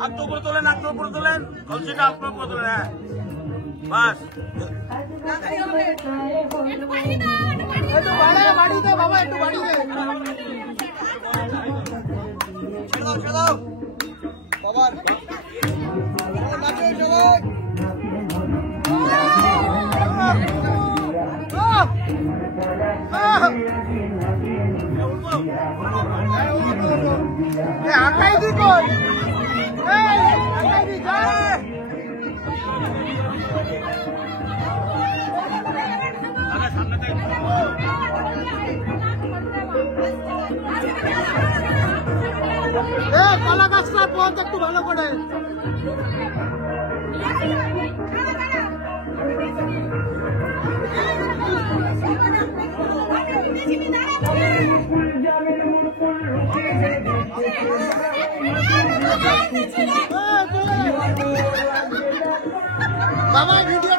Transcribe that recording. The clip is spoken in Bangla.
হাত উপরে তোলেন, হাত উপরে তোলেন, কলসিটা আপনার উপরে তোলেন। হ্যাঁ বাস, একটু বাড়ি দে বাবা, একটু বাড়ি দে বাবার আঁকাই দি কই কলা গাছটার পথ একটু ভালো করে বাবা ভিডিও